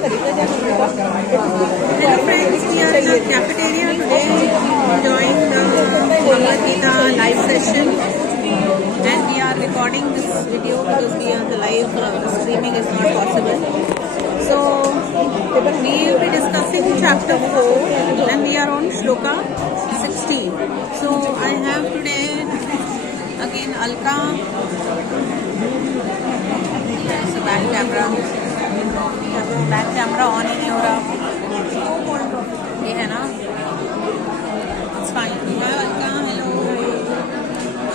Hello friends, we are in the cafeteria today enjoying the Bhagavad Gita live session, and we are recording this video because we are the live streaming is not possible. So we will be discussing chapter 4 and we are on shloka 16. So I have today again Alka, so back camera on ही नहीं हो रहा, ये है ना, it's fine. Hello Alka, hello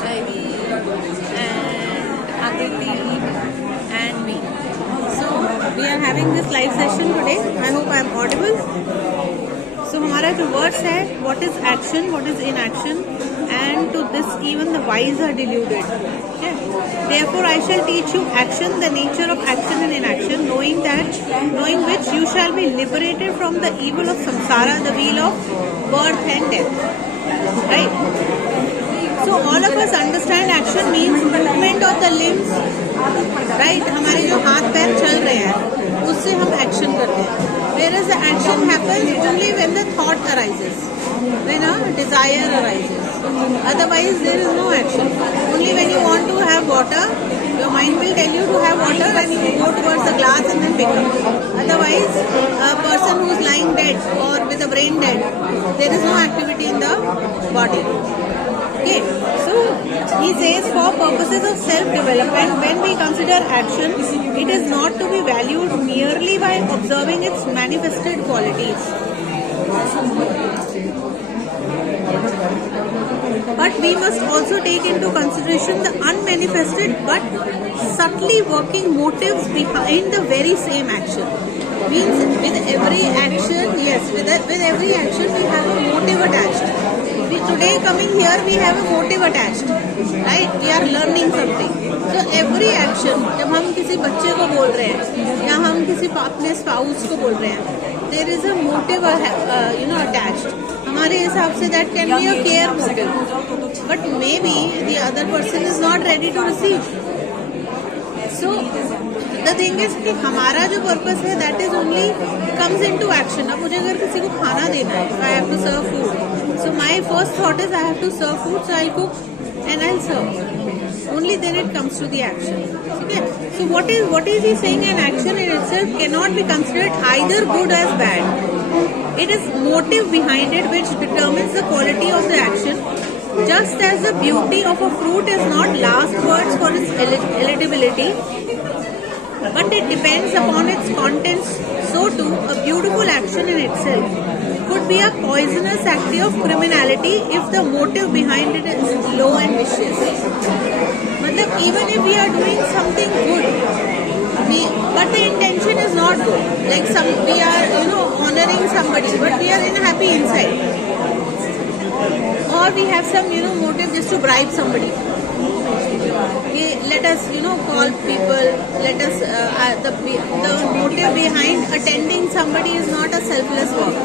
Shaivi and Akriti and me. So we are having this live session today. I hope I am audible. So हमारा जो words है, what is action, what is inaction, and to this even the wise are deluded. Okay? Therefore I shall teach you action, the nature of action and inaction, knowing which you shall be liberated from the evil of samsara, the wheel of birth and death. Right? So all of us understand action means movement of the limbs. Right? हमारे जो हाथ पैर चल रहे हैं उससे हम action करते हैं. Whereas the action happens only when the thought arises, when a desire arises. Otherwise there is no action. Only when you want to have water, your mind will tell you to have water and you go towards the glass and then pick up. Otherwise, a person who is lying dead or with a brain dead, there is no activity in the body. Okay, so he says for purposes of self-development, when we consider action, it is not to be valued merely by observing its manifested qualities, but we must also take into consideration the unmanifested but subtly working motives behind the very same action. Means with every action, yes, with every action we have a motive attached. Today coming here we have a motive attached, right? We are learning something. So every action, जब हम किसी बच्चे को बोल रहे हैं या हम किसी अपने spouse को बोल रहे हैं, there is a motive attached. हमारे हिसाब से that can be a care motive, but maybe the other person is not ready to receive. So the thing is कि हमारा जो purpose है that is only comes into action. अब मुझे अगर किसी को खाना देना है, I have to serve food. So my first thought is I have to serve food, so I'll cook and I'll serve. Only then it comes to the action. Okay? So what is he saying? An action in itself cannot be considered either good as bad. It is motive behind it which determines the quality of the action. Just as the beauty of a fruit is not last words for its eatability, but it depends upon its contents, so too a beautiful action in itself could be a poisonous act of criminality if the motive behind it is low and vicious. Matlab, even if we are doing something good, but the intention is not good. Like we are, honoring somebody, but we are unhappy inside. Or we have some, motive just to bribe somebody. Let us, call people. Let us. The motive behind attending somebody is not a selfless work.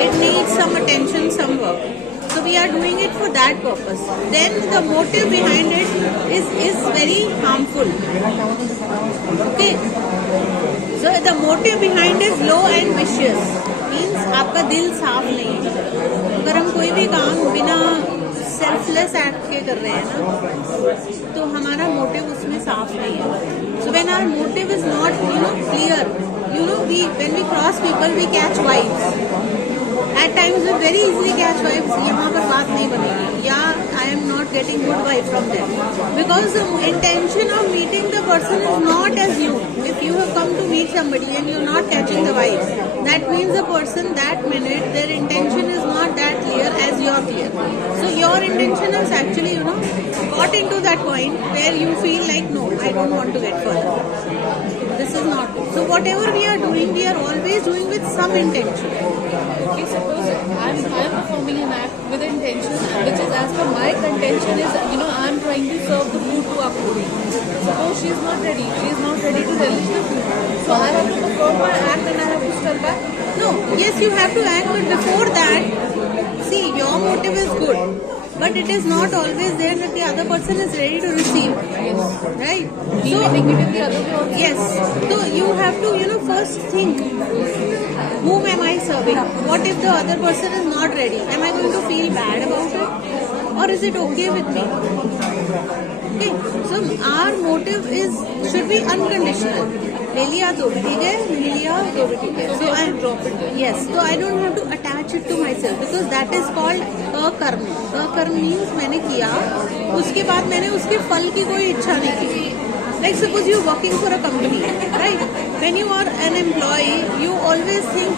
It needs some attention, some work. So we are doing it for that purpose. Then the motive behind it is very harmful. Okay. So the motive behind is low and vicious. Means आपका दिल साफ नहीं है. अगर हम कोई भी काम बिना सेल्फलेस एक्ट के कर रहे हैं ना, तो हमारा मोटिव उसमें साफ नहीं है. So when our motive is not clear, when we cross people we catch vibes. At times we very easily catch vibes. यहाँ पर बात नहीं बनेगी, या I am not getting good vibe from them, because the intention of meeting the person is not as you. If you have come to meet somebody and you are not catching the vibes, that means the person that minute their intention is not that clear as you are clear. So your intention is actually got into that point where you feel like no, I don't want to get further. This is not good. So whatever we are doing, we are always doing with some intention. Okay, suppose I am performing an act with intention, which is as per my contention is, I am trying to serve the food to Akriti. Suppose she is not ready to relish the food. So I have to perform my act and I have to step back. No, yes, you have to act, but before that, see, your motive is good. but it is not always there that the other person is ready to receive. Right? Leaving it in the other way also. Yes. So you have to, first think, whom am I serving? What if the other person is not ready? Am I going to feel bad about it? Or is it okay with me? Okay. So our motive should be unconditional. ले लिया तो भी ठीक है, नहीं लिया तो भी ठीक है. So I drop it. Yes. So I don't have to attach it to myself because that is called अकर्म. अकर्म means मैंने किया, उसके बाद मैंने उसके फल की कोई इच्छा नहीं की. Like suppose you are working for a company, right? When you are an employee, you always think,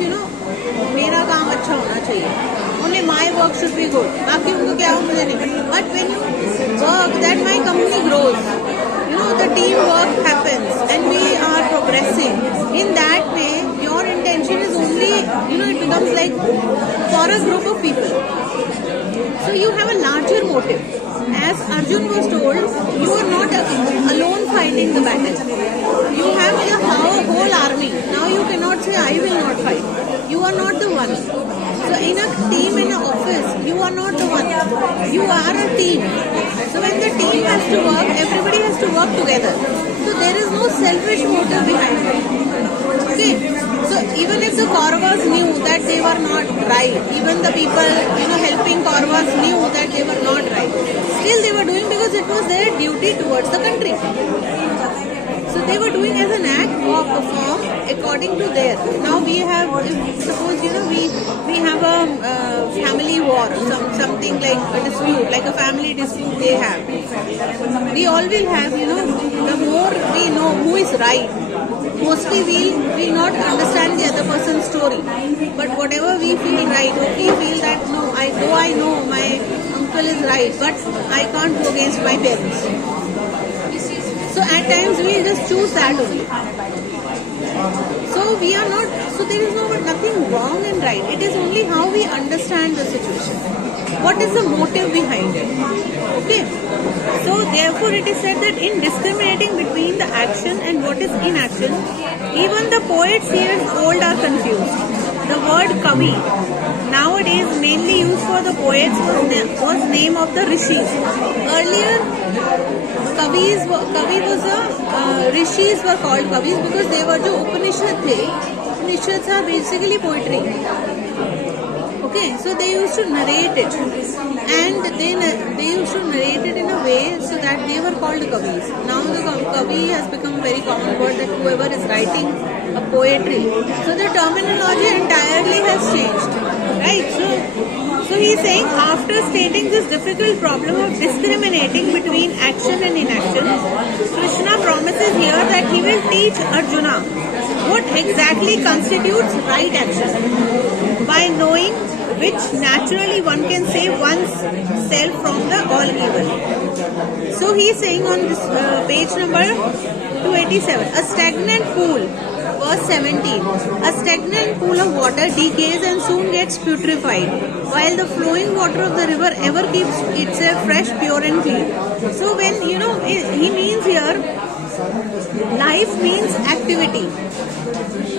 मेरा काम अच्छा होना चाहिए. Only my work should be good. बाकी उनको क्या हो मुझे नहीं. But when you work, that my company grows. The teamwork happens and we are progressing. In that way, your intention is only, it becomes like for a group of people. So you have a larger motive. As Arjun was told, you are not alone fighting the battle. You have the whole army. Now you cannot say, I will not fight. You are not the one. So in a team, in an office, you are not the one. You are a team. So when the team has to work, everybody has to work together. So there is no selfish motive behind it. Okay. So even if the Kauravas knew that they were not right, even the people, helping Kauravas knew that they were not right, still they were doing because it was their duty towards the country. So they were doing as an act or perform according to their. Now we have, suppose we have a family war, something like a dispute, like a family dispute they have. We all will have, the more we know who is right, mostly we'll not understand the other person's story. But whatever we feel right, or we feel that no, I know my uncle is right, but I can't go against my parents. So at times we just choose that only. So we are not. So there is nothing wrong and right. It is only how we understand the situation. What is the motive behind it? Okay. So therefore it is said that in discriminating between the action and what is inaction, even the poets years old are confused. The word kavi, nowadays mainly used for the poets, was name of the rishis. Earlier, rishis were called kavis because they were जो Upanishad थे. Upanishads are basically poetry. Okay, so they used to narrate it, and they used to narrate it in a way so that they were called kavis. Now the kavi has become a very common word that whoever is writing a poetry. So the terminology entirely has changed, right? So he is saying, after stating this difficult problem of discriminating between action and inaction, Krishna promises here that he will teach Arjuna what exactly constitutes right action by knowing which naturally one can save one's self from the all evil. So he is saying on this page number 287, a stagnant pool, verse 17, a stagnant pool of water decays and soon gets putrefied, while the flowing water of the river ever keeps itself fresh, pure and clean. So when, he means here, life means activity.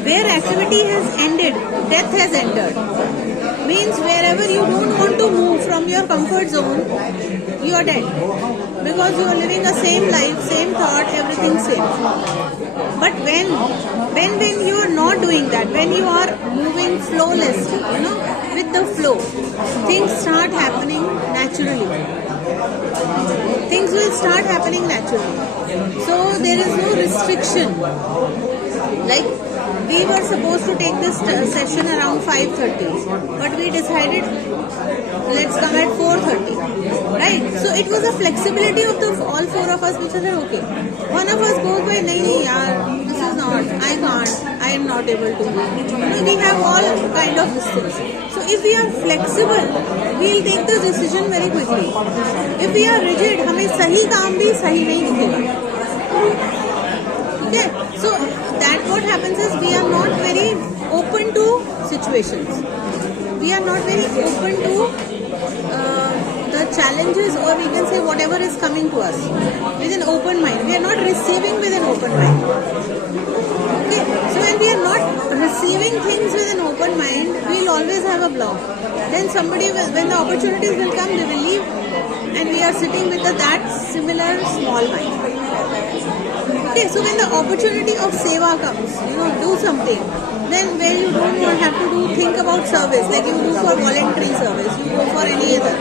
Where activity has ended, death has entered. Means wherever you don't want to move from your comfort zone, you are dead. Because you are living the same life, same thought, everything same. But when you are not doing that, when you are moving flowlessly, with the flow, things start happening naturally. Things will start happening naturally. So there is no restriction. Like we were supposed to take this session around 5:30, but we decided let's come at 4:30, right? So it was a flexibility of all four of us, which said okay. One of us goes by, nahi yaar, this is not, I can't, I am not able to. We have all kind of distance. So if we are flexible, we will take the decision very quickly. If we are rigid, हमें सही काम भी सही नहीं दिखेगा. Okay, so that what happens is we are not very open to situations. We are not very open to the challenges, or we can say whatever is coming to us with an open mind. We are not receiving with an open mind. Okay, so when we are not receiving things with an open mind, we'll always have a block. Then somebody will, when the opportunities will come, they will leave, and we are sitting with that similar small mind. Okay, so when the opportunity of seva comes, do something. Then where you don't have to think about service, like you do for voluntary service, you go for any other.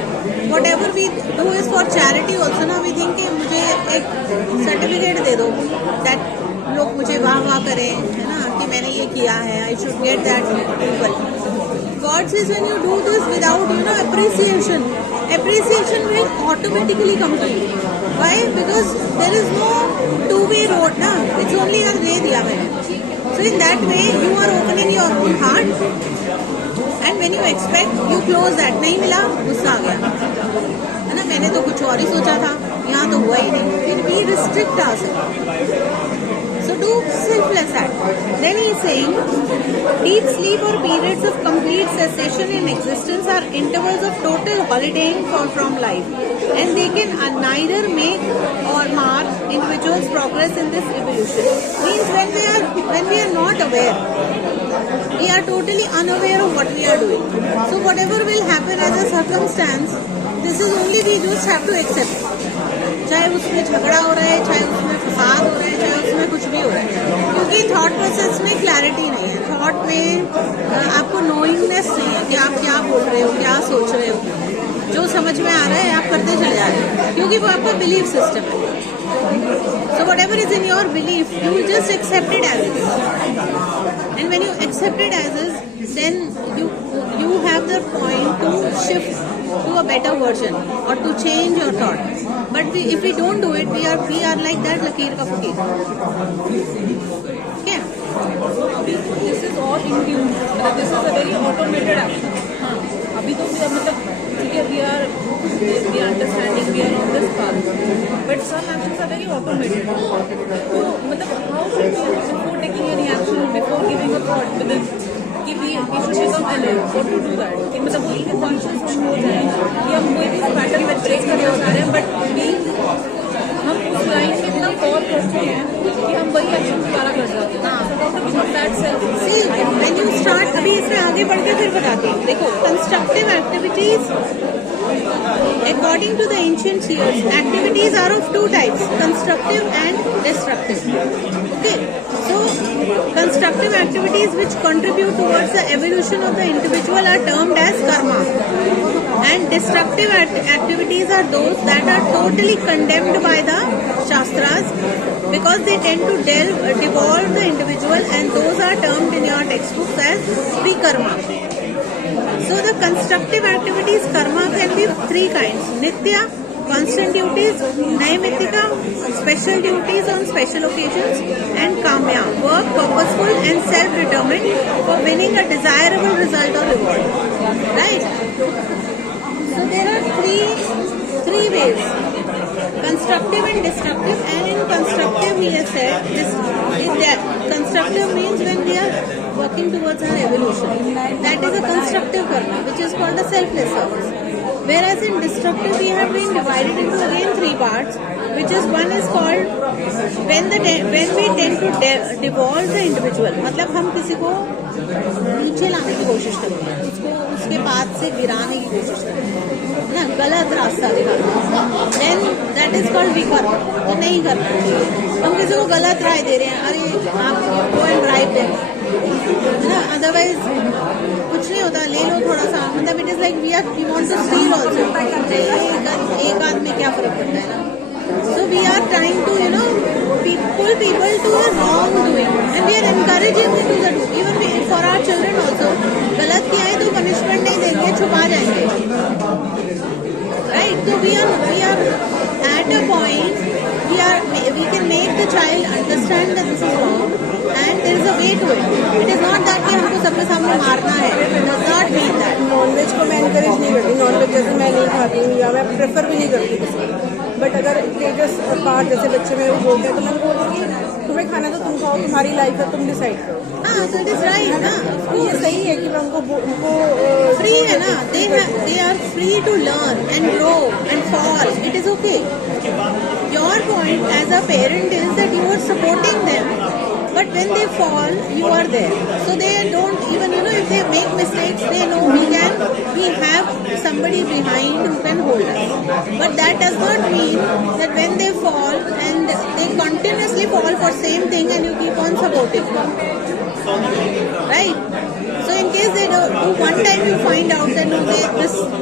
Whatever we do is for charity also. Now we think कि मुझे एक certificate दे दो, that लोग मुझे वाह करें, है ना, कि मैंने ये किया है, I should get that approval. God says when you do this without appreciation will automatically come to you. Why? Because there is no two-way road, na? It's only a way दिया मैंने. So in that way you are opening your own heart, and when you expect, you close that. नहीं मिला, गुस्सा आ गया, है ना, मैंने तो कुछ और ही सोचा था, यहाँ तो हुआ ही नहीं. फिर we restrict ourselves. So do selfless act. Then he is saying, deep sleep or periods of complete cessation in existence are intervals of total holidaying from life, and they can neither make or mar individuals' progress in this evolution. Means when we are not aware, we are totally unaware of what we are doing. So whatever will happen as a circumstance, this is only we just have to accept. चाहे उसमें झगड़ा हो रहा है, चाहे उसमें फसाद हो रहा है, चाहे उसमें कुछ भी हो रहा है, क्योंकि थॉट प्रोसेस में क्लैरिटी नहीं है. थॉट में आपको नोइंगनेस नहीं है कि आप क्या बोल रहे हो, क्या सोच रहे हो. जो समझ में आ रहा है आप करते चले जा रहे हो, क्योंकि वो आपका बिलीफ सिस्टम है. So whatever is in your belief, you will just accept it as it is. And when you accept it as is, then you have the point to shift to a better version or to change your thought. But if we don't do it, we are like that लकीर का फकीर. Okay? This is all in tune. This is a very automated action. हाँ, अभी तो मतलब ठीक है, we are understanding, we are on this path. But some actions are very automated. तो मतलब how should we, before taking any action, before giving a thought, कि we should become alert. What to do that? कि मतलब वो एक conscious हम हो जाए कि हम कोई भी पैटर्न में ब्रेक करने जा रहे हैं, बट हम उस लाइन में इतना फॉल करते हैं कि हम वही एक्शन दोबारा कर जाते हैं. See, when you start, अभी इसमें आगे बढ़ के फिर बताती हूँ. देखो, constructive activities, according to the ancient seers, activities are of two types: constructive and destructive. Okay, so constructive activities which contribute towards the evolution of the individual are termed as karma, and destructive activities are those that are totally condemned by the shastras, because they tend to devolve the individual, and those are termed in your textbooks as vikarma. So the constructive activities, karma, can be three kinds: nitya, constant duties; naimittika, special duties on special occasions; and kamya, work purposeful and self-determined for winning a desirable result or reward. Right? So there are three ways: constructive and destructive. And in constructive, he has said constructive means when we are working towards our evolution. That is a constructive karma, which is called a selfless service. Whereas in destructive, we have been divided into again three parts, which is one is called when we tend to devolve the individual. मतलब हम किसी को नीचे लाने की कोशिश करते हैं, उसको उसके पाद से गिराने की कोशिश करते हैं ना, गलत रास्ता दिखाना. Then that is called विकर्म, तो नहीं करना चाहिए. हम किसी को गलत राय दे रहे हैं, अरे आप go and bribe them, है ना, अदरवाइज कुछ नहीं होता, ले लो थोड़ा सा. मतलब it is like we want to steal also. एक आदमी क्या फर्क पड़ता है ना. So we are trying to pull people to a wrong doing, and we are encouraging them to the do. Even for our children also, गलत किया है तो punishment नहीं देंगे, छुपा जाएंगे. Right? So we are at a point, we can make the child understand that this is wrong, and there is a way to it. It is not that कि हमको सबके सामने मारना है. It does not mean that. Nonveg को मैं encourage नहीं करती. नॉनवेज जैसे मैं नहीं खाती हूँ या मैं प्रेफर भी नहीं करती किसी को. बट अगर तेजस और पार्ट जैसे बच्चे मेरे को बोलते हैं तो मैं बोलूँगी तुम्हें खाना तो तुम खाओ, तुम्हारी लाइफ है, तुम डिसाइड करो. हाँ, so it is right ना. ये सही है कि मैं उनको फ्री है ना. They are free to learn and grow and fall. It is okay. Your point as a parent is that you are supporting them, But when they fall, you are there. So they don't even, if they make mistakes, they know we have somebody behind who can hold us. But that does not mean that when they fall and they continuously fall for same thing and you keep on supporting them. Right? So in case they do one time you find out that no,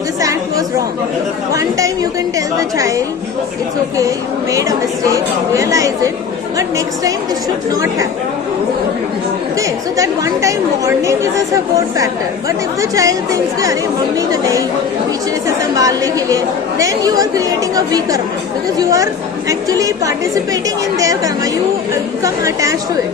this act was wrong. One time you can tell the child, it's okay, you made a mistake, realize it, but next time this should not happen. Okay, so that one time warning is a support factor. But if the child thinks कि अरे mummy तो नहीं पीछे से संभालने के लिए, then you are creating a weak karma because you are actually participating in their karma. You become attached to it.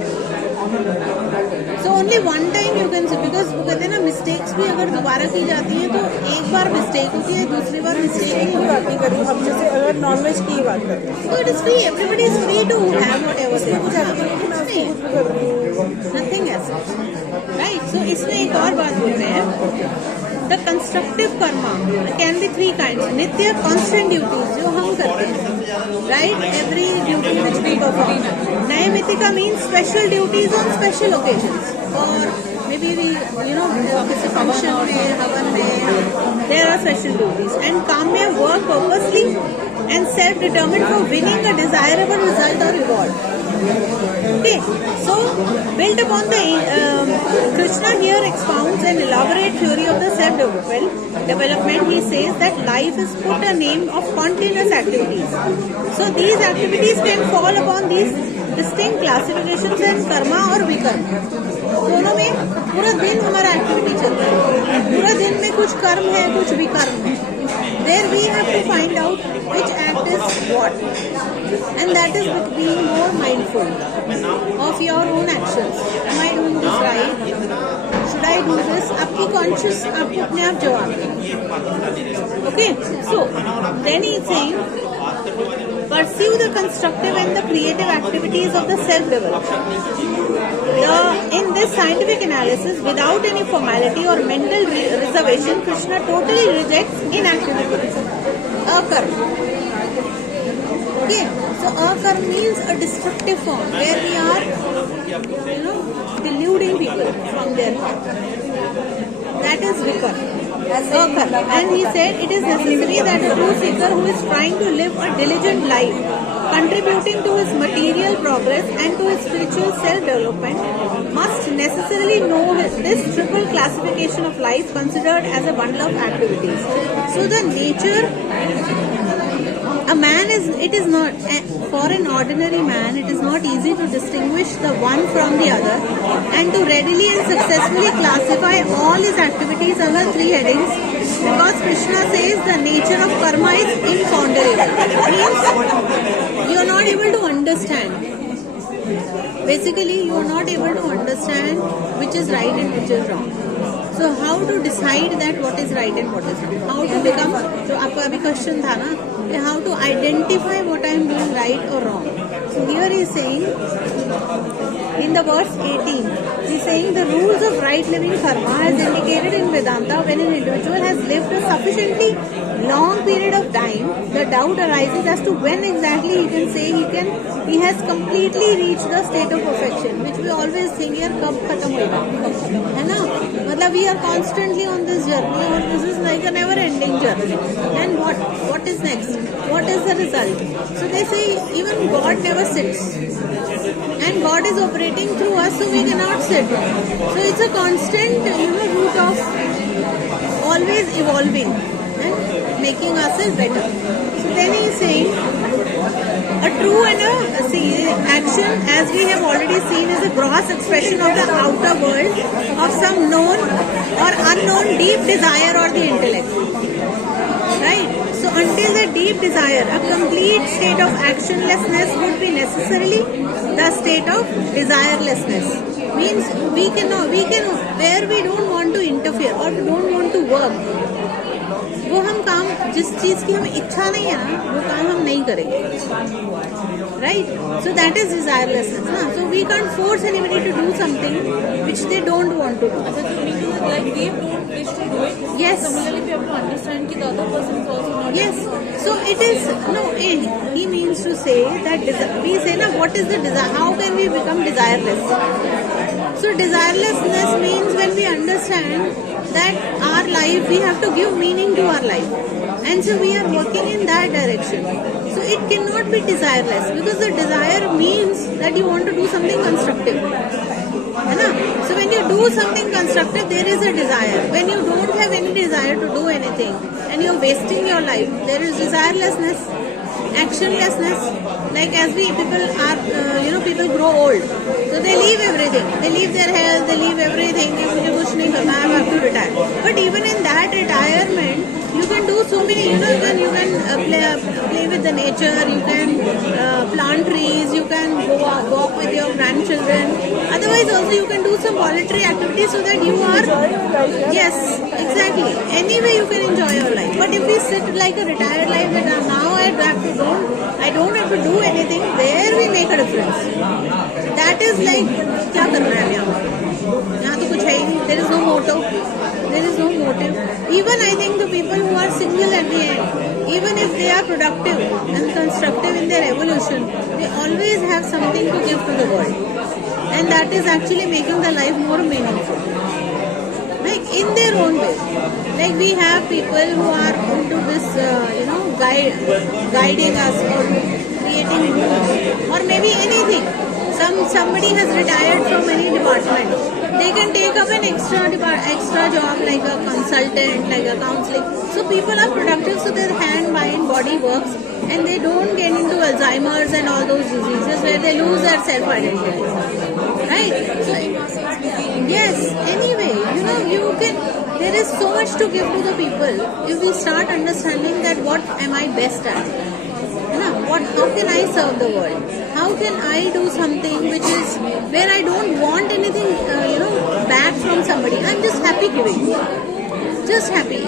So only one time you can see because वो कहते हैं ना mistakes भी अगर दोबारा की जाती हैं तो एक बार mistake होती है दूसरी बार mistake की बात नहीं करी हम जैसे अगर नॉनवेज की बात करते हैं so it is free, everybody is free to have whatever they want. Nothing as such. Right? So इसमें एक और बात बोल रहे हैं the constructive karma can be three kinds. Nitya constant duties जो हम करते हैं. Right? Every duty which we perform. Naimitika means special duties on special occasions. Or maybe we, किसी function में, हवन में, there are special duties. And Kamya work purposely and self-determined for winning a desirable result or reward. Okay, so built upon the Krishna here expounds an elaborate theory of the self-development. He says that life is put a name of continuous activities. So these activities can fall upon these distinct classifications and karma और विकर्म. दोनों में पूरा दिन हमारा activity चल रहा है. पूरा दिन में कुछ कर्म है, कुछ विकर्म है. There we have to find out which act is what, and that is being more mindful of your own actions. Am I doing this right? Should I do this? आपकी conscious आपको अपने आप जवाब दें. Okay, so then he is saying, pursue the constructive and the creative activities of the self-development. In this scientific analysis, without any formality or mental reservation, Krishna totally rejects inactivity. Akarma. Okay, so akarma means a destructive form where we are, deluding people from their path. That is vikarma. And he said it is necessary that a true seeker who is trying to live a diligent life, contributing to his material progress and to his spiritual self-development, must necessarily know this triple classification of life considered as a bundle of activities. So the nature, it is not, for an ordinary man, it is not easy to distinguish the one from the other and to readily and successfully classify all his activities under three headings because Krishna says the nature of karma is imponderable. Means you are not able to understand. Basically, you are not able to understand which is right and which is wrong. So how to decide that what is right and what is wrong? How to become, so आपका अभी question था ना, how to identify what I am doing right or wrong. So here he is saying, in the verse 18, he is saying the rules of right living karma as indicated in Vedanta. When an individual has lived a sufficiently long period of time, the doubt arises as to when exactly he can say he has completely reached the state of perfection, which we always think यार कब खत्म होगा, है ना? मतलब we are constantly on this journey और this is like a never ending journey. Then what is next? What is the result? So they say even God never sits. And God is operating through us, so we cannot sit. So it's a constant, route of always evolving and making ourselves better. So then he is saying, a true and action, as we have already seen, is a gross expression of the outer world of some known or unknown deep desire or the intellect. Right? So until the deep desire, a complete state of actionlessness would be necessarily the state of desirelessness. Means we can where we don't want to interfere or we don't want to work. वो हम काम जिस चीज की हमें इच्छा नहीं है ना, वो काम हम नहीं करेंगे, right? So that is desirelessness ना. So we can't force anybody to do something which they don't want to do. अच्छा, so we do like we don't wish to do it. Yes. Similarly, we have to understand that the other person is also not. Yes. So it is no. He means to say that we say na, what is the desire? How can we become desireless? So desirelessness means when we understand that our life, we have to give meaning to our life, and so we are working in that direction. So it cannot be desireless, because the desire means that you want to do something constructive. है ना? So when you do something constructive, there is a desire. When you don't have any desire to do anything and you're wasting your life, there is desirelessness, actionlessness. Like as we people are, people grow old, so they leave everything. They leave their health, they leave everything. कि मुझे कुछ नहीं करना, I have to retire. But even in that retirement, you can do so many. You can play with the nature. You can plant trees. You can go walk with your grandchildren. Otherwise, also you can do some voluntary activities so that you are. Yes, exactly. Anyway, you can enjoy your life. But if we sit like a retired life, that now I don't have to do anything. There we make a difference. That is like क्या कर रहे हैं यहाँ तो कुछ है ही नहीं. There is no motto. There is no motive. Even I think the people who are single at the end, even if they are productive and constructive in their evolution, they always have something to give to the world, and that is actually making the life more meaningful. Like in their own way. Like we have people who are into this, guiding us or creating rules or maybe anything. Somebody has retired from any department. They can take up an extra job like a consultant, like a counseling. So people are productive, so their hand, mind, body works, and they don't get into Alzheimer's and all those diseases where they lose their self-identity. Right? So, yes, anyway, you can, there is so much to give to the people if we start understanding that what am I best at? How can I serve the world? How can I do something which is where I don't want anything, back from somebody? I'm just happy giving. Just happy.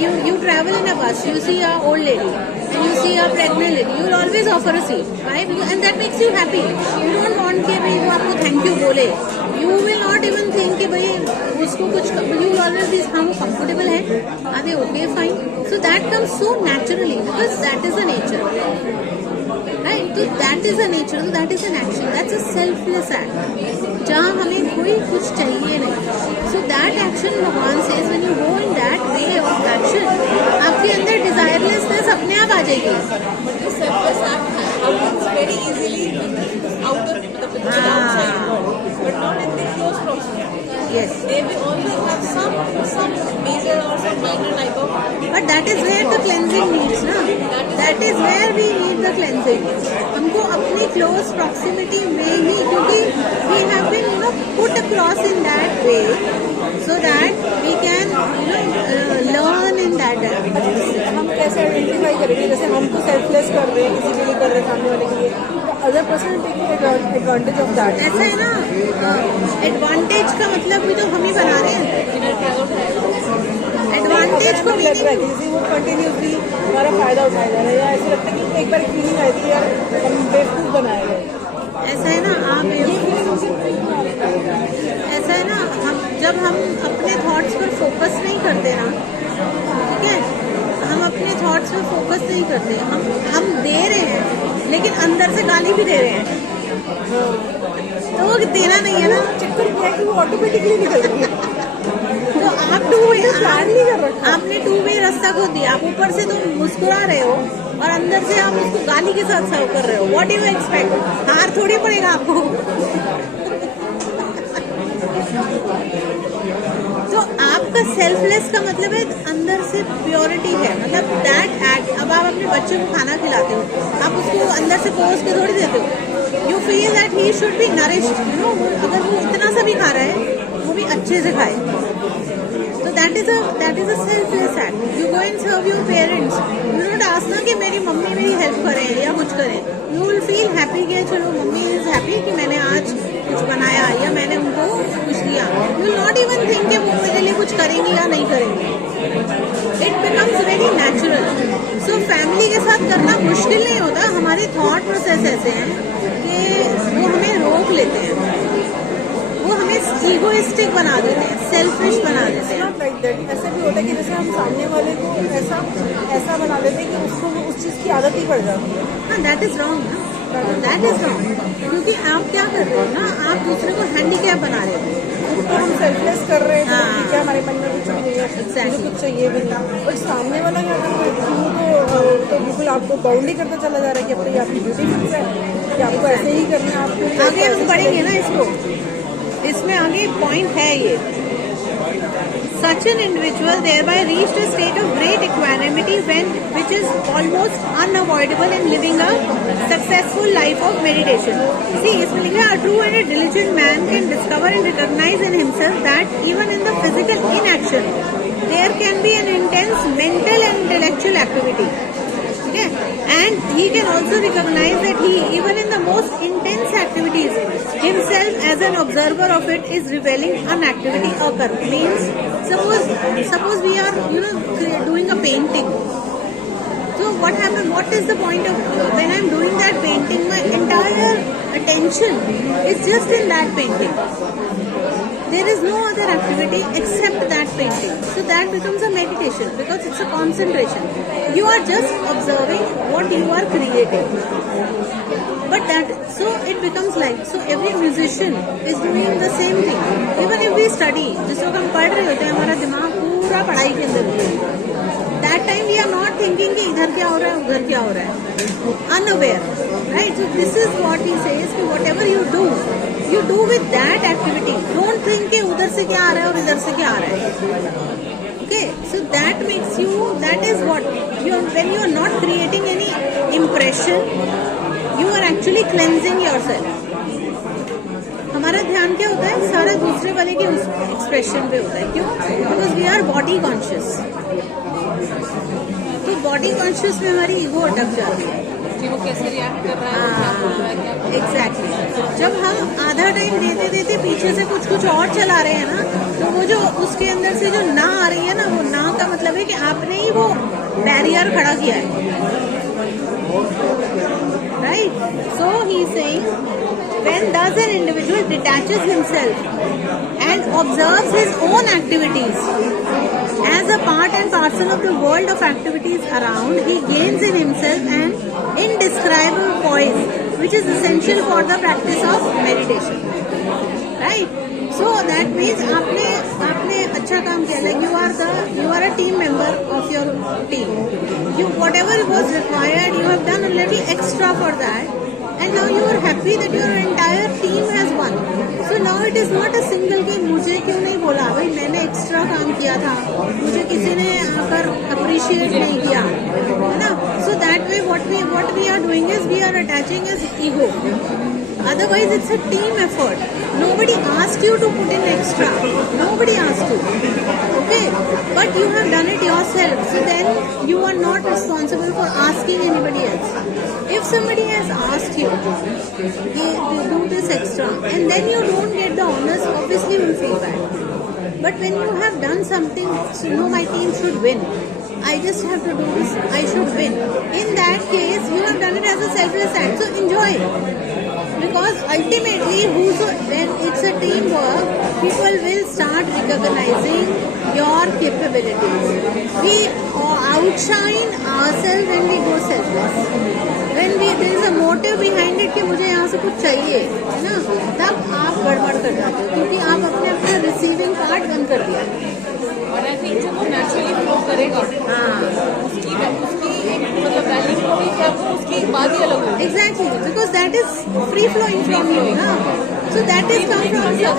You travel in a bus, you see a old lady, and you see a pregnant lady. You will always offer a seat, right? And that makes you happy. You don't want कि भाई वो आपको thank you बोले. You will not even think कि भाई उसको कुछ. You will always be हाँ वो comfortable है. Are they okay? Fine. So that comes so naturally because that is the nature. Right? So that is a nature, so that is an action. That's a selfless act. जहाँ हमें कोई कुछ चाहिए नहीं. So that action, भगवान says, when you go in that way of action, आपके अंदर desirelessness अपने आप आ जाएगी. But the selfless act happens very easily in the outside world, but not in the close proximity. Yes. They will always have some major or some minor type of. But that is where the cleansing needs, na? That is where we need the cleansing. हमको अपनी close proximity में ही, क्योंकि we have been, put across in that way, so that we can, learn in that direction. हम कैसे identify करेंगे? जैसे हम तो सेल्फलेस कर रहे हैं, किसी के लिए कर रहे हैं, सामने वाले के लिए. Other person taking advantage of that. ऐसा है ना, एडवांटेज का मतलब भी तो हम ही बना रहे हैं. एडवांटेज को लग रहा है कि किसी वो कंटिन्यूसली हमारा फायदा उठाया जा रहा है, या ऐसे लगता है कि एक बार फीलिंग आई थी यार हम बेवकूफ़ बनाए गए. ऐसा है ना, ऐसा है ना, जब हम अपने थॉट्स पर फोकस नहीं करते ना, ठीक है, हम अपने थॉट्स पर फोकस नहीं करते, हम दे रहे हैं लेकिन अंदर से गाली भी दे रहे हैं, तो वो देना नहीं है ना. चक्कर क्या है कि वो ऑटोमेटिकली निकल रही है. तो आपने 2 वे रास्ता को दिया. आप ऊपर से तो मुस्कुरा रहे हो और अंदर से आप उसको गाली के साथ सर्व कर रहे हो. What do you expect? हार थोड़ी पड़ेगा आपको. तो आपका सेल्फलेस का मतलब है अंदर से प्योरिटी है, मतलब दैट एक्ट. अब आप अपने बच्चे को खाना खिलाते हो, आप उसको अंदर से पोस के थोड़ी देते हो. You feel that he should be nourished. अगर वो इतना सा भी खा रहा है, वो भी अच्छे से खाए. तो that is a selfless act. You go and serve your parents. You don't ask ना कि मेरी मम्मी मेरी हेल्प करें या कुछ करें. यू विल फील हैप्पी कि चलो मम्मी इज हैप्पी कि मैंने आज कुछ बनाया या मैंने उनको कुछ दिया. You will not even think कि वो मेरे लिए कुछ करेंगी या नहीं करेंगी. It becomes very natural. So family के साथ करना मुश्किल नहीं होता. हमारे थॉट प्रोसेस ऐसे हैं कि वो हमें रोक लेते हैं, वो हमें ईगोइस्टिक बना देते हैं, सेल्फिश बना देते हैं. Not like that. ऐसा भी होता है कि जैसे हम सामने वाले को ऐसा बना देते हैं कि उसको उस चीज़ की आदत ही पड़ जाती है. हाँ, दैट इज रॉन्ग ना, दैट इज रॉन्ग. क्योंकि आप क्या कर रहे हो ना, आप दूसरे को हैंडीकैप बना रहे हो. तो हम सेल्फलेस कर रहे हैं हाँ. कि क्या हमारे मन में कुछ नहीं है, Exactly. मुझे कुछ चाहिए भी नहीं. और सामने वाला क्या कर रहा है तो बिल्कुल आपको बाउंड ही करता चला जा रहा है कि अब तो ये आपकी ड्यूटी फिक्स है कि आपको ऐसे ही करना है. आपको आगे हम पढ़ेंगे ना इसको, इसमें आगे पॉइंट है ये. Such an individual thereby reached a state of great equanimity which is almost unavoidable in living a successful life of meditation. See, इसमें लिखा है, a true and a diligent man can discover and recognize in himself that even in the physical inaction, there can be an intense mental and intellectual activity. Okay? And he can also recognize that he, even in the most intense activities, himself as an observer of it is revealing an activity occur. Means, suppose we are, doing a painting. So what happens? What is the point of when I'm doing that painting? My entire attention is just in that painting. There is no other activity except that painting. So that becomes a meditation because it's a concentration. You are just observing what you are creating. But so it becomes like, so every musician is doing the same thing. Even if we study, जिस वक्त हम पढ़ रहे होते हैं, हमारा दिमाग पूरा पढ़ाई के अंदर होता है. That time we are not thinking कि इधर क्या हो रहा है, उधर क्या हो रहा है. Unaware, right? So this is what he says कि whatever you do with that activity. Don't think कि उधर से क्या आ रहा है और इधर से क्या आ रहा है. Okay, so that makes you. That is what when you are not creating any impression, you are actually cleansing yourself. हमारा ध्यान क्या होता है, सारा दूसरे वाले के उस एक्सप्रेशन पे होता है. क्यों? Because we are body conscious. तो बॉडी कॉन्शियस में हमारी ईगो अटक जाती है कि वो कैसे रिएक्ट कर रहा है, क्या बोल रहा है, क्या. एग्जैक्टली. जब हम आधा टाइम देते पीछे से कुछ और चला रहे हैं ना, तो वो जो उसके अंदर से जो ना आ रही है ना, वो ना का मतलब है कि आपने ही वो बैरियर खड़ा किया है. Right? So he is saying, when does an individual detaches himself and observes his own activities as a part and parcel of the world of activities around, he gains in himself an indescribable poise, which is essential for the practice of meditation. Right? So that means आपने अच्छा काम किया. Like you are a team member of your team. Whatever was required, you have done a little extra for that. And now you are happy that your entire team has won. So now it is not a single कि मुझे क्यों नहीं बोला, भाई मैंने extra काम किया था, मुझे किसी ने आकर अप्रिशिएट नहीं किया, है ना. So that way what we are doing is we are attaching as ego. Otherwise it's a team effort. Nobody asked you to put in extra. Nobody asked you. Okay? But you have done it yourself. So then you are not responsible for asking anybody else. If somebody has asked you to do this extra and then you don't get the honors, obviously you will feel bad. But when you have done something, so my team should win. I just have to do this. I should win. In that case, you have done it as a selfless act. So enjoy it. Because ultimately, when it's a teamwork, people will start recognizing your capabilities. We outshine ourselves when we go selfless. When there is a motive behind it कि मुझे यहाँ से कुछ चाहिए, है ना, तब आप गड़बड़ कर जाते हो क्योंकि आप अपने रिसीविंग पार्ट बंद कर दिया. और आई थिंक जब वो नेचुरली फ्लो करेगा, उसकी मतलब वैल्यू होगी क्या, वो उसकी बात ही अलग होगी. Exactly, because that is free flowing from you, ना. So that is come from you.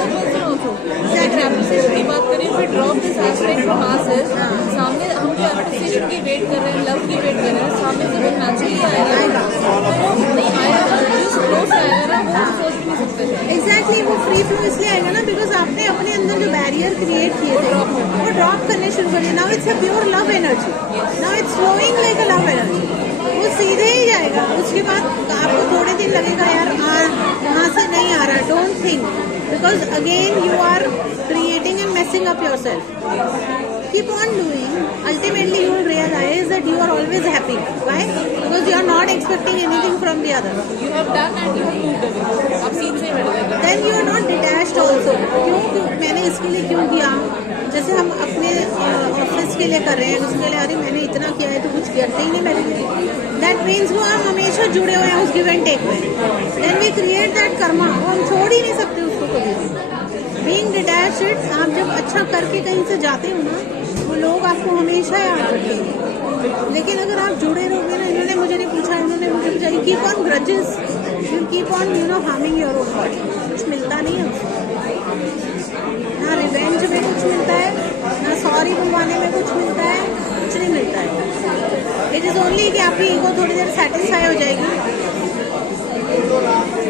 अगर एप्रिसिएशन की बात करें, फिर drop this aspect from ourselves. सामने हम जो एप्रिसिएशन की वेट कर रहे हैं, लव की वेट कर रहे हैं, सामने से वो नेचुरली आएगा. तो नहीं आएगा, जिस फ्लो से आएगा ना, वो सोच भी नहीं सकते. Exactly, वो फ्री फ्लो इसलिए आएगा ना, बिकॉज आपने अपने अंदर जो बैरियर क्रिएट किए थे वो ड्रॉप करने शुरू कर दिए. Now it's a pure love energy. Now it's flowing like a love energy. वो सीधे ही जाएगा. उसके बाद आपको थोड़े दिन लगेगा, यार वहाँ से नहीं आ रहा. Don't think, because again you are creating and messing up yourself. keep on doing, ultimately you will realize that you are always happy. Why? Because you are not expecting anything from the other. You have done and you have moved away. अब scene से बैठ गए. Then you are not detached also. क्यों मैंने इसके लिए क्यों किया? जैसे हम अपने ऑफिस के लिए कर रहे हैं, उसके लिए अरे मैंने इतना किया है तो कुछ करते ही नहीं मेरे लिए. That means वो हम हमेशा जुड़े हुए हैं उस गिव एंड टेक में. Then we create that karma. वो हम छोड़ ही नहीं सकते उसको कभी भी. Being detached, आप जब अच्छा करके कहीं से जाते हो ना, वो लोग आपको हमेशा याद रखेंगे. लेकिन अगर आप जुड़े रहोगे ना, इन्होंने मुझे नहीं पूछा, इन्होंने मुझे पूछा, you keep on grudges, you keep on harming your own body. कुछ मिलता नहीं है उसको. ना रिवेंज में कुछ मिलता है, ना सॉरी बुलवाने में कुछ मिलता है, कुछ नहीं मिलता है. इट इज ओनली कि आपकी ईगो थोड़ी देर सेटिस्फाई हो जाएगी.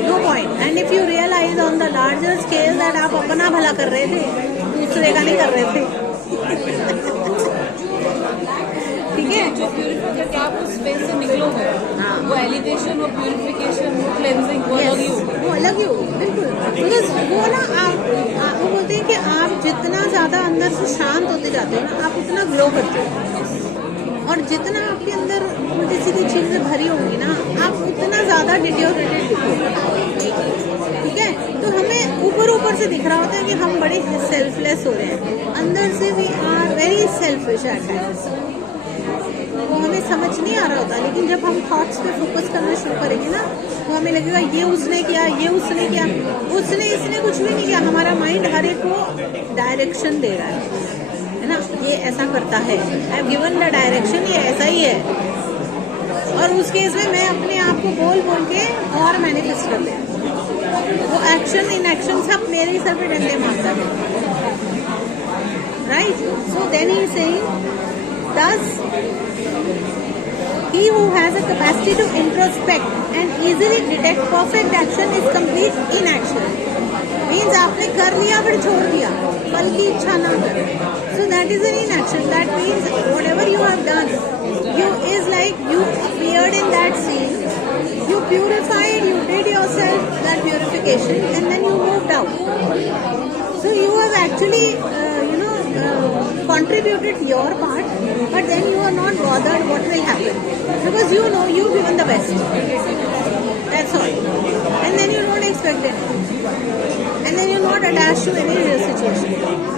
No point. And if you realise on the larger scale that आप अपना भला कर रहे थे, दूसरे का नहीं कर रहे थे. ठीक है. जो प्यूरिफाई करके आप उस स्पेस से निकलोगे, वो एलिवेशन, वो प्यूरिफिकेशन, वो क्लेंजिंग, वो अलग ही होगा. वो अलग ही हो बिल्कुल. बिकॉज वो ना आपको बोलते हैं कि आप जितना ज्यादा अंदर से शांत होते जाते हो ना, आप उतना ग्लो करते हो. और जितना आपके अंदर उल्टी सीधी चीजें भरी होंगी ना, आप उतना ज्यादा डिटोरेटेड दिखोगे. ठीक है. तो हमें ऊपर ऊपर से दिख रहा होता है कि हम बड़े सेल्फलेस हो रहे हैं, अंदर से we are very selfish at times. वो हमें समझ नहीं आ रहा होता. लेकिन जब हम थॉट्स पे फोकस करना शुरू करेंगे ना, तो हमें लगेगा ये उसने किया, ये उसने किया, उसने इसने कुछ भी नहीं किया. हमारा माइंड हर एक को डायरेक्शन दे रहा है ना. ये ऐसा करता है, I have given the direction, ये ऐसा ही है. और उस केस में मैं अपने आप को बोल बोल के और मैनिफेस्ट कर लें. वो एक्शन इन एक्शन सब मेरे ही सर पे डंडे मारता है. Right. So then he saying, thus he who has a capacity to introspect and easily detect perfect action is complete inaction. Means आपने कर लिया फिर छोड़ दिया, फल की इच्छा ना कर. So that is an inaction. That means whatever you have done, you is like you appeared in that scene, you purified, you did yourself that purification, and then you moved out. So you have actually contributed your part, but then you are not bothered what will happen, because you know you've given the best. That's all. And then you don't expect it, and then you're not attached to any real situation.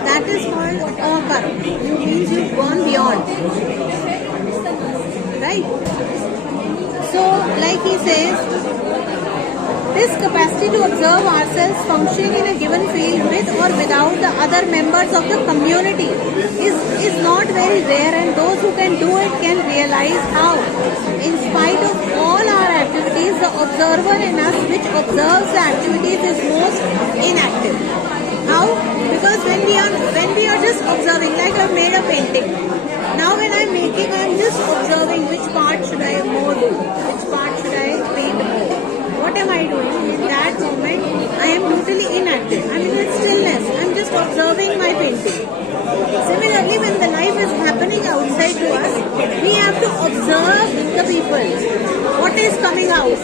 That is called karma. You means you've gone beyond, right? So like he says, this capacity to observe ourselves functioning in a given field with or without the other members of the community is not very rare, and those who can do it can realize how, in spite of all our activities, the observer in us which observes the activities is most inactive. How? Because when we are just observing, like I've made a painting. Now when I'm making, I'm just observing which part should I more do, which part should I paint more. What am I doing? In that moment, I am totally inactive. I'm in stillness. I'm just observing my painting. Similarly, when the life is happening outside to us, we have to observe the people. What is coming out?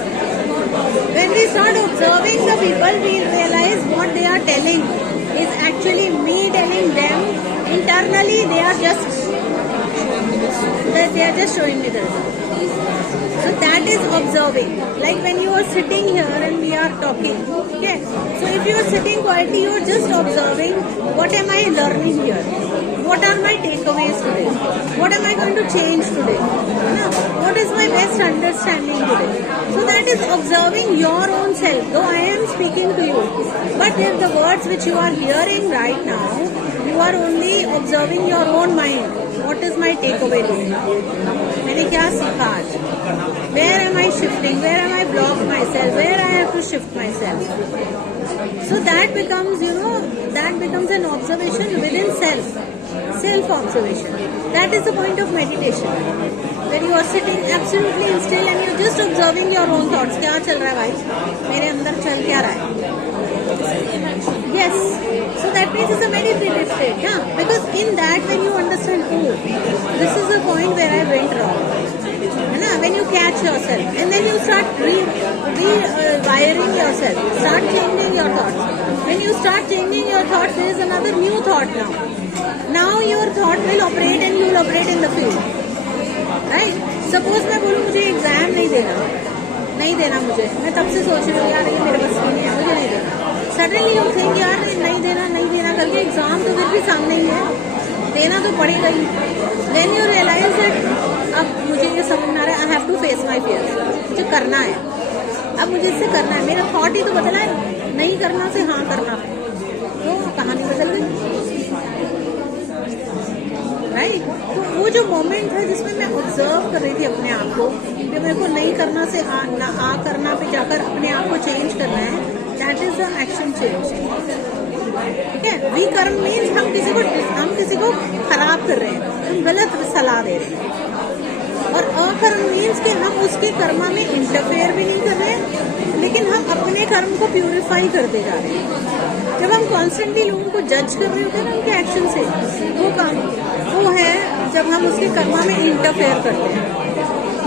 When we start observing the people, we realize what they are telling is actually me telling them. Internally, they are just showing me the result. So that is observing. Like when you are sitting here and we are talking. Okay. So if you are sitting quietly, you are just observing. What am I learning here? What are my takeaways today? What am I going to change today? What is my best understanding today? So that is observing your own self. Though I am speaking to you, but if the words which you are hearing right now, you are only observing your own mind. What is my takeaway today? मैंने क्या सीखा आज? Where am I shifting? Where am I blocked myself? Where I have to shift myself? So that becomes, that becomes an observation within self. Self-observation. That is the point of meditation. When you are sitting absolutely still and you're just observing your own thoughts. क्या चल रहा है भाई? मेरे अंदर चल क्या रहा है? Yes. So that means it's a meditative state. Yeah. Because in that, when you understand, oh, this is the point where I went wrong. When you catch yourself and then you start rewiring firing yourself. Start changing your thoughts. When you start changing your thoughts, there is another new thought now. Now your thought will operate and you will operate in the field. Right? Suppose मैं बोलूँ मुझे exam नहीं देना मुझे, मैं तब से सोच रही हूँ यार ये मेरे बस में नहीं है, मुझे नहीं देना. सडनली यू थिंक यार नहीं देना करके एग्जाम तो फिर भी सामने ही है, देना तो पड़ेगा ही. देन यू रियलाइज दैट अब मुझे ये समझ में आ रहा है, I have to face my fears. मुझे करना है, अब मुझे इससे करना है. मेरा थॉट ही तो बदला है, नहीं करना से हाँ करना, तो कहानी बदल गई. राइट? तो वो जो मोमेंट है जिसमें मैं ऑब्जर्व कर रही थी अपने आप को कि मेरे को नहीं करना से आ करना पे जाकर अपने आप को चेंज करना है, that is the action change. ठीक है? विकर्म मीन्स हम किसी को खराब कर रहे हैं, हम गलत सलाह दे रहे हैं. और अकर्म मीन्स कि हम उसके कर्मा में इंटरफेयर भी नहीं कर रहे हैं, लेकिन हम अपने कर्म को प्यूरिफाई करते जा रहे हैं. जब हम कॉन्स्टेंटली लोगों को जज कर रहे होते हैं ना उनके एक्शन से, वो काम वो है जब हम उसके कर्मा में इंटरफेयर करते हैं.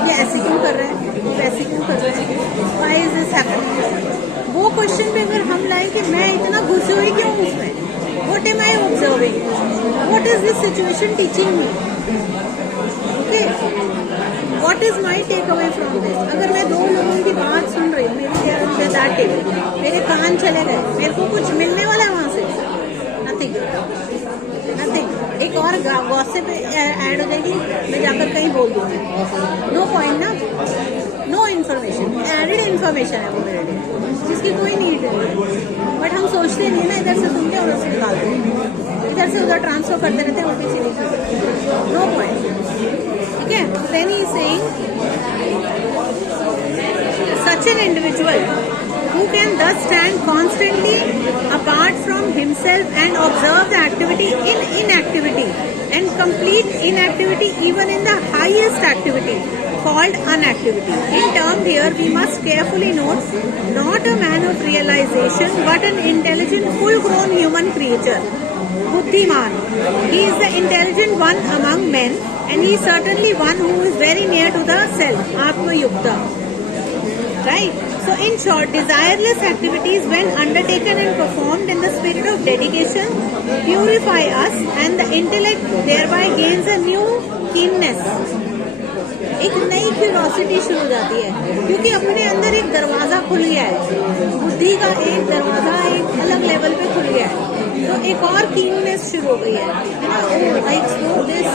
ये ऐसे क्यों कर रहे हैं, वैसे क्यों कर रहे हैं, व्हाई इज दिस हैपनिंग. वो क्वेश्चन पे अगर हम लाएं कि मैं इतना घुसी हुई क्यों उसमें, what am I observing, what is this situation teaching me, okay, what is my takeaway from this. अगर मैं दो लोगों की बात सुन रही हूँ, मेरे कान चले गए, मेरे को कुछ मिलने वाला है वहां से, नथिंग. एक और गॉसिप ऐड हो जाएगी, मैं जाकर कहीं बोल दूंगी, नो पॉइंट ना, नो इन्फॉर्मेशन, एडेड इन्फॉर्मेशन है वो मेरे लिए, जिसकी कोई नीड नहीं. बट हम सोचते नहीं ना, इधर से सुन के उधर से निकालते हैं, इधर से उधर ट्रांसफर करते रहते हैं, उल्टी सीधी, नो पॉइंट. ठीक है? Then he is saying such an individual who can thus stand constantly apart from himself and observe the activity in inactivity and complete inactivity even in the highest activity called unactivity. In term here we must carefully note not a man of realization but an intelligent full grown human creature. Buddhiman. He is the intelligent one among men and he is certainly one who is very near to the self, Atma Yukta. Right? So in short, desireless activities when undertaken and performed in the spirit of dedication purify us and the intellect thereby gains a new keenness. एक नई curiosity शुरू हो जाती है, क्योंकि अपने अंदर एक दरवाजा खुल गया है, बुद्धि का एक दरवाजा एक अलग लेवल पे खुल गया है, तो एक और कीननेस शुरू हो गई है ना. आई एक्सप्लोर दिस,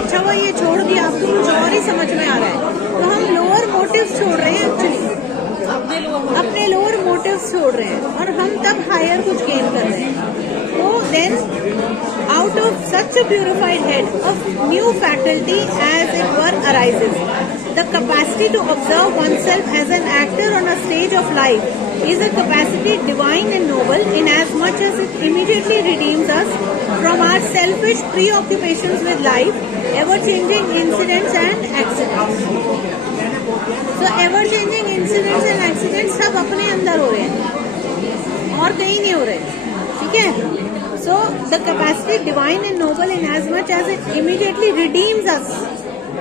अच्छा हुआ ये छोड़ दिया, अब तो कुछ और ही समझ में आ रहा है. तो हम लोअर मोटिव्स छोड़ रहे हैं, एक्चुअली अपने लोअर मोटिव्स छोड़ रहे हैं, और हम तब हायर कुछ गेन कर रहे हैं. तो then out of such a purified head, a new faculty as it were arises. The capacity to observe oneself as an actor on a stage of life is a capacity divine and noble in as much as it immediately redeems us from our selfish preoccupations with life, ever-changing incidents and accidents. So ever-changing incidents and accidents सब अपने अंदर हो रहे हैं और कहीं नहीं हो रहे. ठीक है? So the capacity divine and noble in as much as it immediately redeems us.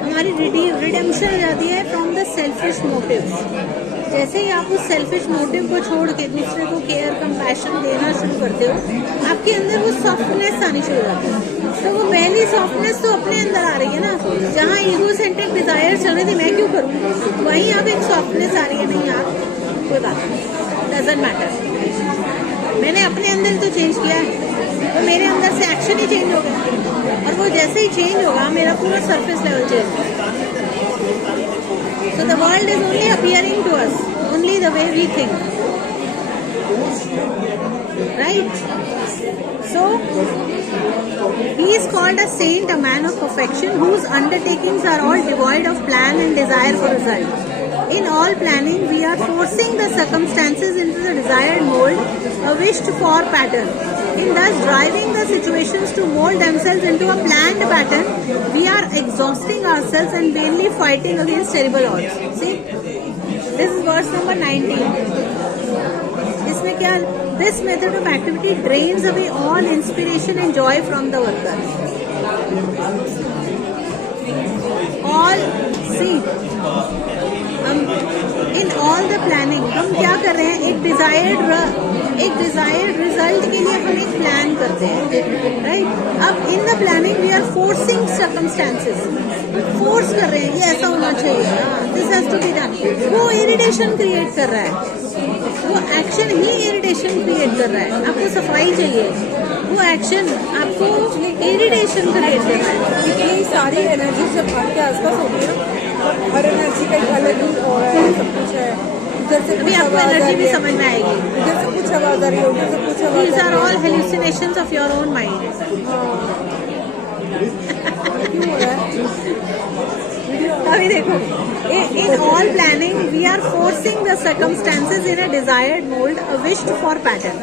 हमारी redemption हो जाती है from the selfish motives. जैसे ही आप उस selfish motive को छोड़ के दूसरे को केयर कंपैशन देना शुरू करते हो, आपके अंदर वो सॉफ्टनेस आनी शुरू हो जाती है. तो वो पहली सॉफ्टनेस तो अपने अंदर आ रही है ना, जहाँ ईगोसेंट्रिक डिजायर चल रही थी मैं क्यों करूँ, वहीं अब एक सॉफ्टनेस आ रही है, नहीं यार कोई बात नहीं, डजंट मैटर, मैंने अपने अंदर तो चेंज किया है, तो मेरे अंदर से एक्शन ही चेंज हो गया, और वो जैसे ही चेंज होगा मेरा पूरा सरफेस लेवल चेंज होगा. So the world is only appearing to us only the way we think. Right? So he is called a saint, a man of perfection, whose undertakings are all devoid of plan and desire for result. In all planning, we are forcing the circumstances into the desired mold, a wished for pattern. In thus driving the situations to mold themselves into a planned pattern, we are exhausting ourselves and vainly fighting against terrible odds. See, this is verse number 19. इसमें क्या? This method of activity drains away all inspiration and joy from the worker. All see हम in all the planning हम क्या कर रहे हैं, एक desired result के लिए हम एक प्लान करते हैं, राइट। अब in the planning we are forcing circumstances, force कर रहे हैं ये ऐसा होना चाहिए, this has to be done. वो इरिटेशन क्रिएट कर रहा है, वो एक्शन ही इरिटेशन क्रिएट कर रहा है। आपको सफाई चाहिए, वो एक्शन आपको इरिटेशन क्रिएट कर रहा है। इतनी सारी एनर्जी जब आपके आसपास होती है ना, हर एनर्जी का एक अलग ही और है, सब कुछ है। इधर से अभी आपको एनर्जी भी समझ में आएगी। इधर से कुछ आवाज आ रही है, उधर से कुछ आवाज These आ are रही all hallucinations of your own mind. है। क्यों हो रहा है? अभी देखो, in all planning we are forcing the circumstances in a desired mold, a wished for pattern.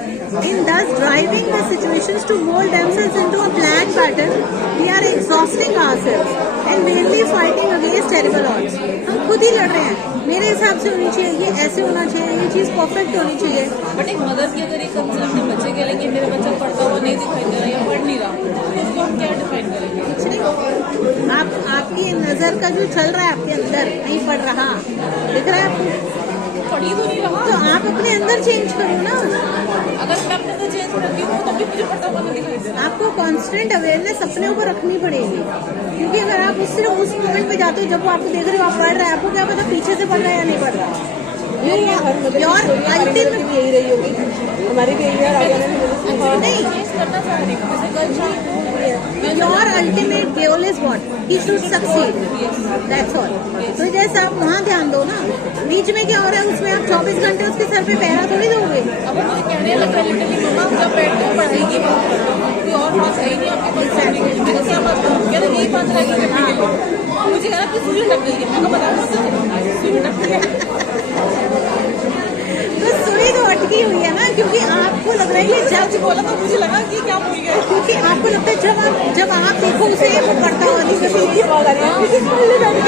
In thus driving the situations to mold themselves into a planned pattern, we are exhausting ourselves and vainly fighting against terrible odds. हम खुद ही लड़ रहे हैं, मेरे हिसाब से होनी चाहिए, ये ऐसे होना चाहिए, ये चीज परफेक्ट होनी चाहिए। बट एक मदर की अगर एक कंसर्न अपने बच्चे के लिए कि मेरा बच्चा पढ़ता हुआ नहीं दिखाई दे रहा या पढ़ नहीं रहा, तो उसको हम क्या डिफाइन करेंगे? कुछ नहीं, आपकी नजर का जो चल रहा है आपके अंदर नहीं पड़ रहा, दिख रहा है आपको, पढ़ी तो नहीं रहा। तो आप अपने अंदर चेंज करो ना। अगर मैं अपने अंदर चेंज करती हूँ तो भी मुझे पढ़ता हुआ नहीं दिखाई दे रहा। आपको कांस्टेंट अवेयरनेस अपने ऊपर रखनी पड़ेगी, क्योंकि अगर आप सिर्फ उस मोमेंट पे जाते हो जब वो आपको देख रहे हो आप पढ़ रहे हैं, आपको क्या पता पीछे से पढ़ रहा है या नहीं पढ़ रहा। योर अल्टीमेट यही रही होगी हमारी बिहेवियर आगे नहीं, चेंज करना चाह रही हूँ, जैसे कल शाम your ultimate goal is what, he should succeed, that's all. तो जैसे आप वहाँ ध्यान दो ना, बीच में क्या हो रहा है उसमें आप 24 घंटे उसके सर पे पहरा थोड़ी दोगे। अब मुझे कहने लग रहा है लिटरली मम्मा जब बैठते हो पढ़ाई की बात करो, कोई और बात है ही नहीं आपके पास करने के लिए। मैंने क्या बात करूँ, कह रहे यही बात रहेगी करने के लिए। मुझे कह रहा कि सुई लग गई है, मैं बता रहा हूँ सुई लग गई है। तो सुई तो अटकी हुई है ना, क्योंकि आपको लग रहा है ये जब बोला तो मुझे लगा कि क्या भूल गए, क्योंकि आपको लगता है जब आप देखो उसे वो पढ़ता हुआ नहीं,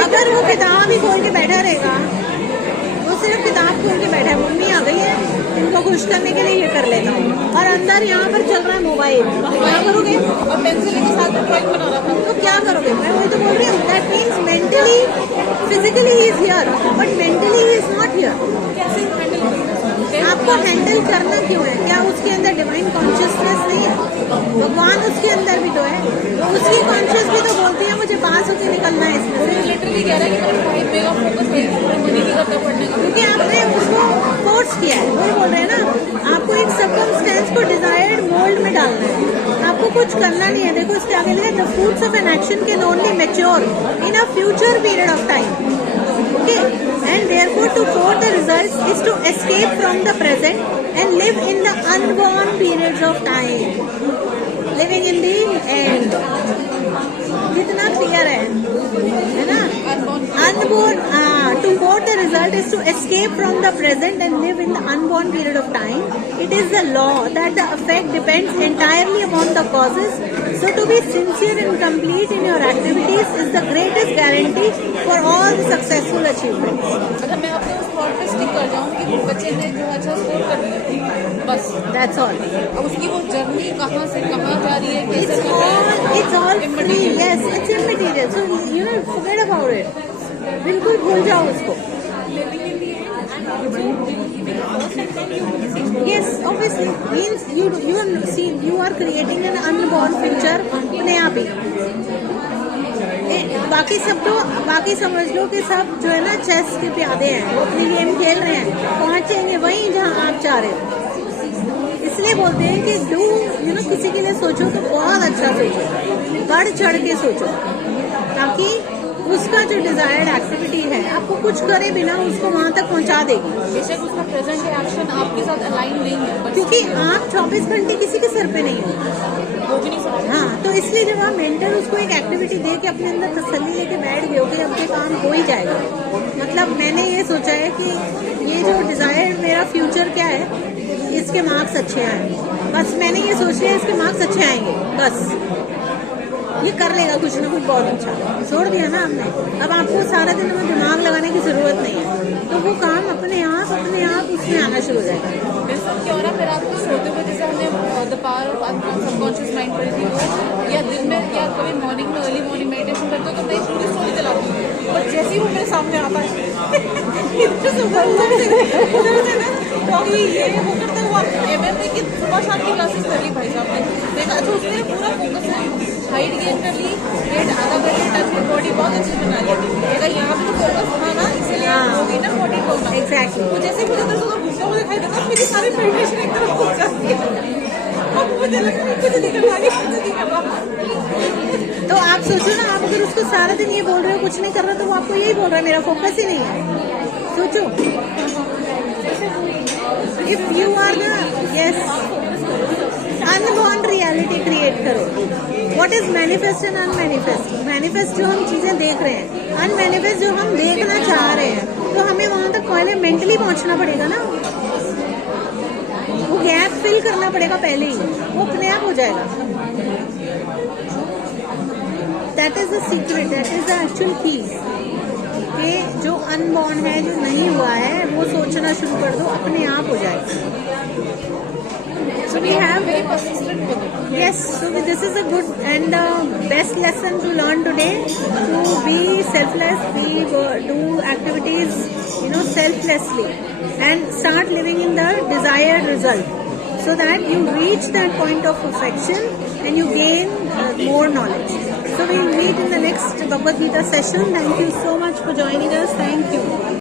अगर वो किताब ही खोल के बैठा रहेगा, वो सिर्फ किताब खोल के बैठा है, मम्मी आ गई है इनको खुश करने के लिए ये कर लेता हूँ, और अंदर यहाँ पर चल रहा है मोबाइल, क्या करोगे? और पेंसिल के साथ में ड्राइंग बना रहा था। तो क्या करोगे? मैं वही तो बोल रही हूँ, that means mentally physically he is here but mentally he is not here. कैसे हैंडल करूँ? आपको हैंडल करना क्यों है? क्या उसके अंदर डिवाइन कॉन्शियसनेस नहीं है? भगवान उसके अंदर भी तो है, तो उसकी कॉन्शियस भी तो बोलती है मुझे पास होकर निकलना है इसमें से, लिटरली कह रहा है कि मेरा पढ़ाई पे का फोकस नहीं है, मन ही नहीं करता पढ़ने का। क्योंकि आपने उसको फोर्स किया है। वही बोल रहे हैं ना, आपको एक सर्कमस्टेंस को डिजायर्ड मोल्ड में डालना है, आपको कुछ करना नहीं है। देखो इसके आगे लिखा है the fruits of an action can only mature in a future period of time, okay, and therefore to quote the results is to escape from the present and live in the unborn periods of time, living in the end। कितना clear है ना? Unborn, to quote the result is to escape from the present and live in the unborn period of time. It is the law that the effect depends entirely upon the causes. So to be sincere and complete in your activities is the greatest guarantee for all the successful achievements. अगर मैं अपने उस thought पे stick कर जाऊँ कि बच्चे ने जो अच्छा स्कोर कर लिया, बस That's all. अब उसकी वो जर्नी कहाँ से कहाँ जा रही है, कैसे It's कर रहा है, all free. Yes, it's immaterial. So you know, forget about it. बिल्कुल भूल जाओ उसको. Yes, obviously means you are creating an unborn future अपने आप ही. बाकी समझ लो कि सब जो है ना चेस के प्यादे हैं, वो अपनी गेम खेल रहे हैं, पहुंचेंगे वहीं जहां आप चाह रहे हो। इसलिए बोलते हैं कि किसी के लिए सोचो तो बहुत अच्छा सोचो, बढ़ चढ़ के सोचो, ताकि उसका जो डिजायर्ड एक्टिविटी है आपको कुछ करे बिना उसको वहां तक पहुंचा देगी। बेशक उसका प्रेजेंट एक्शन आपके साथ अलाइन नहीं है, बट क्योंकि आप 24 घंटे किसी के सर पे नहीं हो, वो भी नहीं समझ। हाँ, तो इसलिए जब आप मेंटर उसको एक एक्टिविटी दे के अपने अंदर तसल्ली लेके बैठ गए हो कि अब ये काम हो ही जाएगा, मतलब मैंने ये सोचा है कि ये जो डिजायर्ड मेरा फ्यूचर क्या है, इसके मार्क्स अच्छे आएंगे, बस मैंने ये सोच लिया इसके मार्क्स अच्छे आएंगे, बस ये कर लेगा कुछ ना कुछ बहुत अच्छा, छोड़ दिया ना हमने। अब आपको सारा दिन में दिमाग लगाने की जरूरत नहीं है, तो वो काम अपने आप उसमें आना शुरू हो जाएगा। क्यों ना फिर आपको सोते हुए जैसे हमने the power of subconscious mind पढ़ी थी वो, या दिन में या कभी मॉर्निंग में अर्ली मॉर्निंग मेडिटेशन करते हो तो मैं पूरी जैसे ही वो मेरे सामने आता है इधर से उधर से ना क्योंकि ये वो करता हुआ एमएमए की सुबह शाम की क्लासेस कर ली भाई साहब ने देखा तो उसमें पूरा फोकस है हाइट गेन कर ली वेट आधा कर ली टच में बॉडी बहुत अच्छी बना ली देखा यहाँ पे तो फोकस था ना इसलिए हो गई ना बॉडी को एग्जैक्टली तो जैसे मुझे दस घूमता हुआ दिखाई देता मेरी सारी मेडिटेशन एक तरफ हो जाती है अब मुझे लगा कुछ नहीं करवा रही कुछ नहीं करवा तो आप सोचो ना आप अगर उसको सारा दिन ये बोल रहे हो कुछ नहीं कर रहा तो वो आपको यही बोल रहा है मेरा फोकस ही नहीं है सोचो if you are the yes unborn reality create करो what is manifest and unmanifest manifest जो हम चीजें देख रहे हैं अनमैनिफेस्ट जो हम देखना चाह रहे हैं तो हमें वहां तक पहले मेंटली पहुंचना पड़ेगा ना वो गैप फिल करना पड़ेगा पहले ही वो अपने आप हो जाएगा that is the secret that is the actual की कि जो अनबॉर्न है जो नहीं हुआ है वो सोचना शुरू कर दो अपने आप हो जाएगा so we have very persistent with it. yes so this is a good and best lesson to learn today to be selfless do activities selflessly and start living in the desired result so that you reach that point of perfection and you gain more knowledge. So we'll meet in the next Bhagavad Gita session. Thank you so much for joining us. Thank you.